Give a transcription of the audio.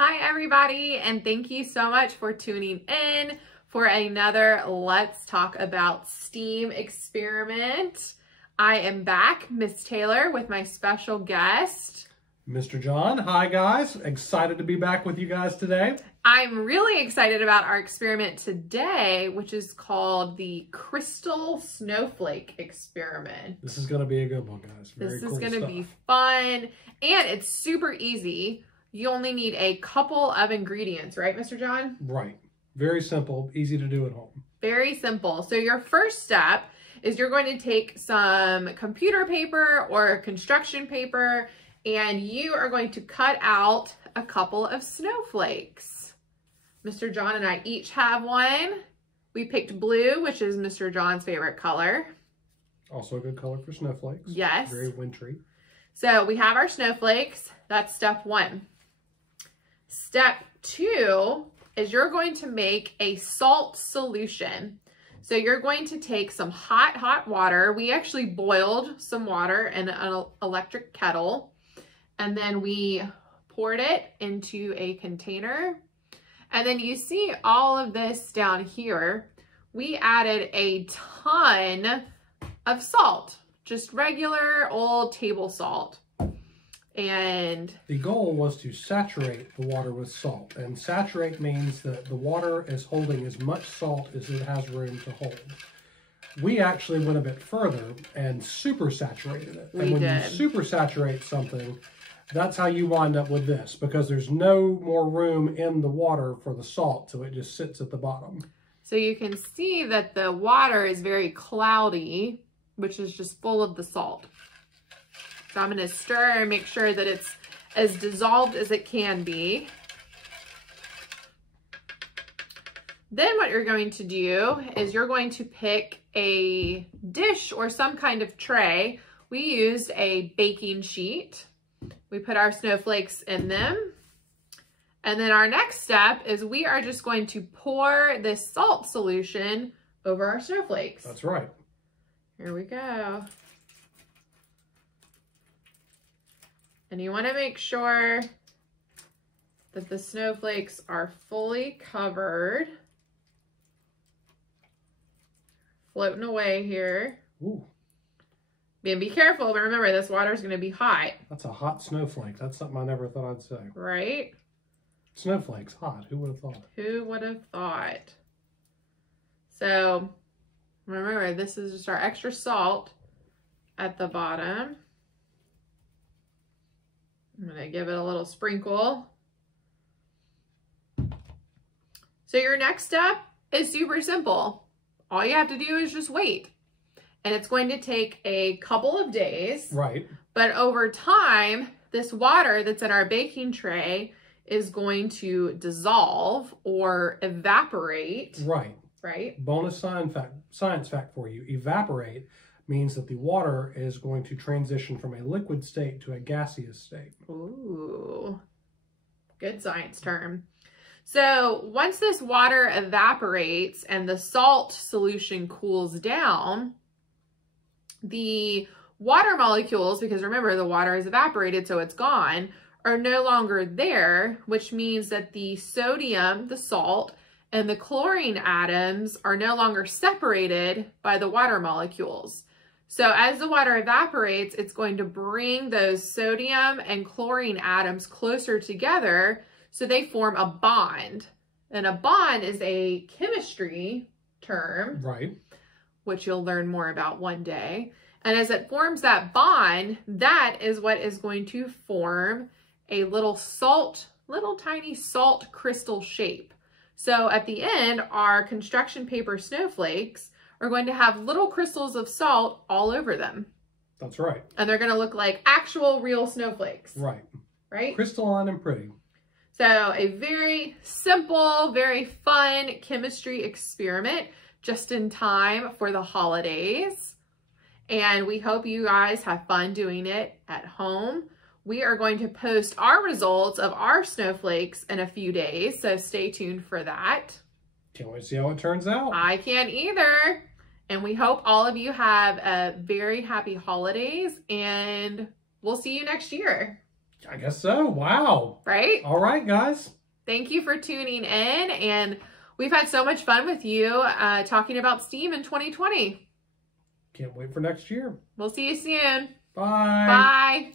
Hi everybody, and thank you so much for tuning in for another Let's Talk About STEAM experiment. I am back, Miss Taylor, with my special guest, Mr. John. Hi guys, excited to be back with you guys today. I'm really excited about our experiment today, which is called the Crystal Snowflake experiment. This is going to be a good one, guys. Very This cool is going to stuff. be fun, and it's super easy. You only need a couple of ingredients, right, Mr. John? Right. Very simple, easy to do at home. Very simple. So your first step is you're going to take some computer paper or construction paper, and you are going to cut out a couple of snowflakes. Mr. John and I each have one. We picked blue, which is Mr. John's favorite color. Also a good color for snowflakes. Yes. Very wintry. So we have our snowflakes. That's step one. Step two is you're going to make a salt solution. So you're going to take some hot water. We actually boiled some water in an electric kettle, and then we poured it into a container. And then you see all of this down here. We added a ton of salt, just regular old table salt. And the goal was to saturate the water with salt. And saturate means that the water is holding as much salt as it has room to hold. We actually went a bit further and super saturated it. And when you super saturate something, that's how you wind up with this, because there's no more room in the water for the salt, so it just sits at the bottom. So you can see that the water is very cloudy, which is just full of the salt. So I'm going to stir and make sure that it's as dissolved as it can be. Then what you're going to do is you're going to pick a dish or some kind of tray. We used a baking sheet. We put our snowflakes in them. And then our next step is we are just going to pour this salt solution over our snowflakes. That's right. Here we go. And you want to make sure that the snowflakes are fully covered. Floating away here. Ooh. And be careful, but remember, this water is going to be hot. That's a hot snowflake. That's something I never thought I'd say. Right? Snowflakes, hot. Who would have thought? Who would have thought? So, remember, this is just our extra salt at the bottom. I'm going to give it a little sprinkle. So your next step is super simple. All you have to do is just wait. And it's going to take a couple of days. Right. But over time, this water that's in our baking tray is going to dissolve or evaporate. Right. Right? Bonus science fact for you. Evaporate means that the water is going to transition from a liquid state to a gaseous state. Ooh, good science term. So once this water evaporates and the salt solution cools down, the water molecules, because remember the water is evaporated so it's gone, are no longer there, which means that the sodium, the salt, and the chlorine atoms are no longer separated by the water molecules. So as the water evaporates, it's going to bring those sodium and chlorine atoms closer together so they form a bond. And a bond is a chemistry term, right, which you'll learn more about one day. And as it forms that bond, that is what is going to form a little tiny salt crystal shape. So at the end, our construction paper snowflakes are going to have little crystals of salt all over them. That's right. And they're going to look like actual real snowflakes. Right. Right? Crystalline and pretty. So a very simple, very fun chemistry experiment just in time for the holidays. And we hope you guys have fun doing it at home. We are going to post our results of our snowflakes in a few days, so stay tuned for that. Can't wait to see how it turns out. I can't either. And we hope all of you have a very happy holidays, and we'll see you next year. I guess so. Wow. Right? All right, guys. Thank you for tuning in, and we've had so much fun with you talking about STEAM in 2020. Can't wait for next year. We'll see you soon. Bye. Bye.